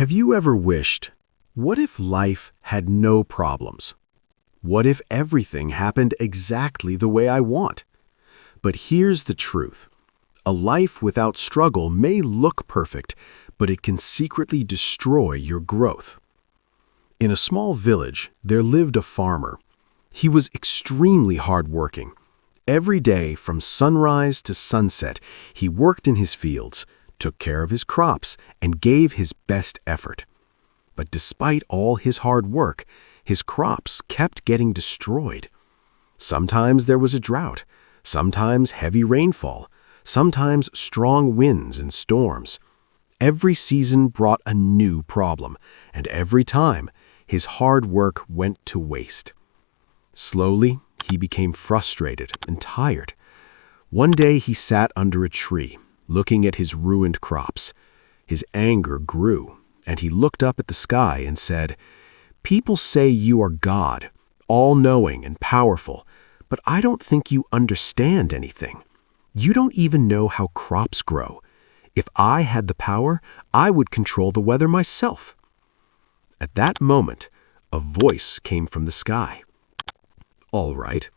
Have you ever wished, what if life had no problems? What if everything happened exactly the way I want? But here's the truth. A life without struggle may look perfect, but it can secretly destroy your growth. In a small village, there lived a farmer. He was extremely hardworking. Every day, from sunrise to sunset, he worked in his fields, took care of his crops, and gave his best effort. But despite all his hard work, his crops kept getting destroyed. Sometimes there was a drought, sometimes heavy rainfall, sometimes strong winds and storms. Every season brought a new problem, and every time, his hard work went to waste. Slowly, he became frustrated and tired. One day he sat under a tree, looking at his ruined crops. His anger grew, and he looked up at the sky and said, "People say you are God, all-knowing and powerful, but I don't think you understand anything. You don't even know how crops grow. If I had the power, I would control the weather myself." At that moment, a voice came from the sky. "All right,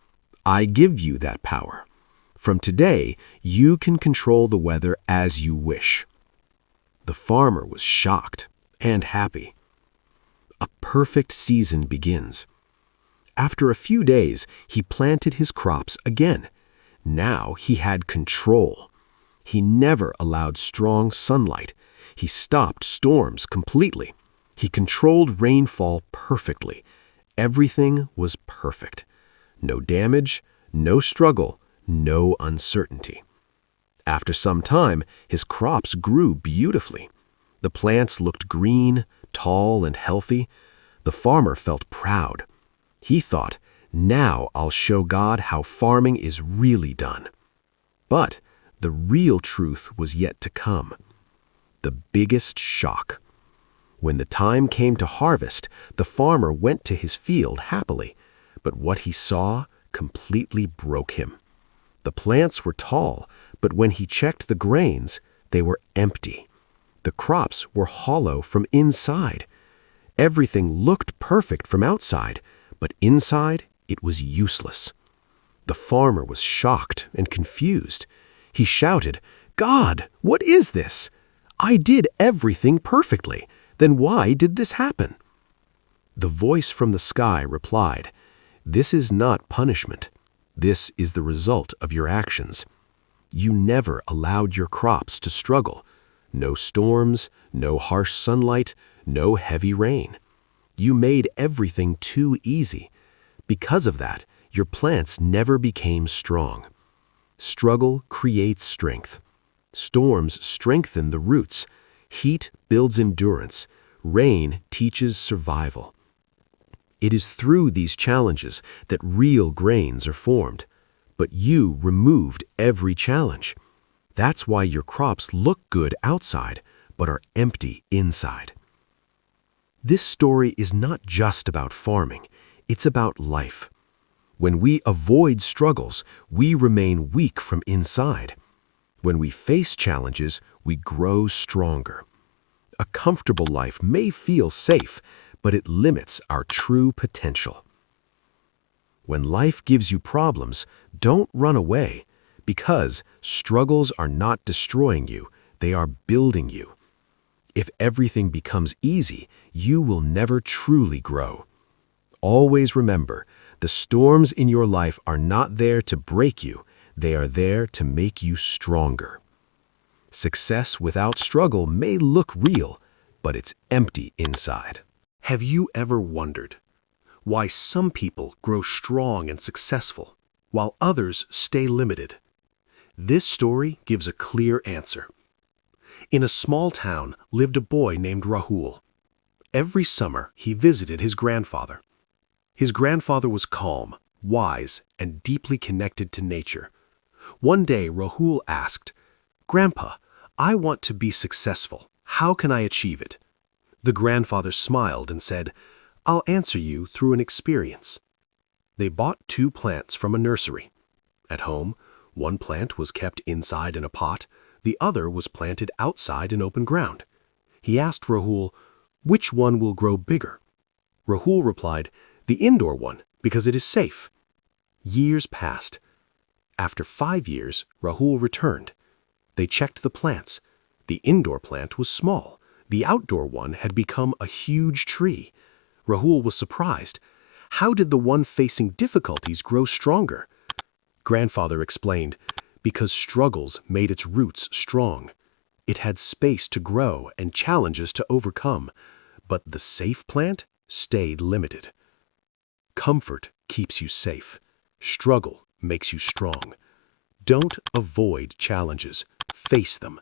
I give you that power. From today, you can control the weather as you wish." The farmer was shocked and happy. A perfect season begins. After a few days, he planted his crops again. Now he had control. He never allowed strong sunlight. He stopped storms completely. He controlled rainfall perfectly. Everything was perfect. No damage, no struggle, no uncertainty. After some time, his crops grew beautifully. The plants looked green, tall, and healthy. The farmer felt proud. He thought, "Now I'll show God how farming is really done." But the real truth was yet to come. The biggest shock. When the time came to harvest, the farmer went to his field happily, but what he saw completely broke him. The plants were tall, but when he checked the grains, they were empty. The crops were hollow from inside. Everything looked perfect from outside, but inside it was useless. The farmer was shocked and confused. He shouted, "God, what is this? I did everything perfectly. Then why did this happen?" The voice from the sky replied, "This is not punishment. This is the result of your actions. You never allowed your crops to struggle. No storms, no harsh sunlight, no heavy rain. You made everything too easy. Because of that, your plants never became strong. Struggle creates strength. Storms strengthen the roots. Heat builds endurance. Rain teaches survival. It is through these challenges that real grains are formed. But you removed every challenge. That's why your crops look good outside, but are empty inside." This story is not just about farming, it's about life. When we avoid struggles, we remain weak from inside. When we face challenges, we grow stronger. A comfortable life may feel safe, but it limits our true potential. When life gives you problems, don't run away, because struggles are not destroying you, they are building you. If everything becomes easy, you will never truly grow. Always remember, the storms in your life are not there to break you, they are there to make you stronger. Success without struggle may look real, but it's empty inside. Have you ever wondered why some people grow strong and successful, while others stay limited? This story gives a clear answer. In a small town lived a boy named Rahul. Every summer, he visited his grandfather. His grandfather was calm, wise, and deeply connected to nature. One day, Rahul asked, "Grandpa, I want to be successful. How can I achieve it?" The grandfather smiled and said, "I'll answer you through an experience." They bought 2 plants from a nursery. At home, one plant was kept inside in a pot, the other was planted outside in open ground. He asked Rahul, Which one will grow bigger? Rahul replied, the indoor one, because it is safe. Years passed. After 5 years, Rahul returned. They checked the plants. The indoor plant was small. The outdoor one had become a huge tree. Rahul was surprised. How did the one facing difficulties grow stronger? Grandfather explained, because struggles made its roots strong. It had space to grow and challenges to overcome, but the safe plant stayed limited. Comfort keeps you safe. Struggle makes you strong. Don't avoid challenges. Face them.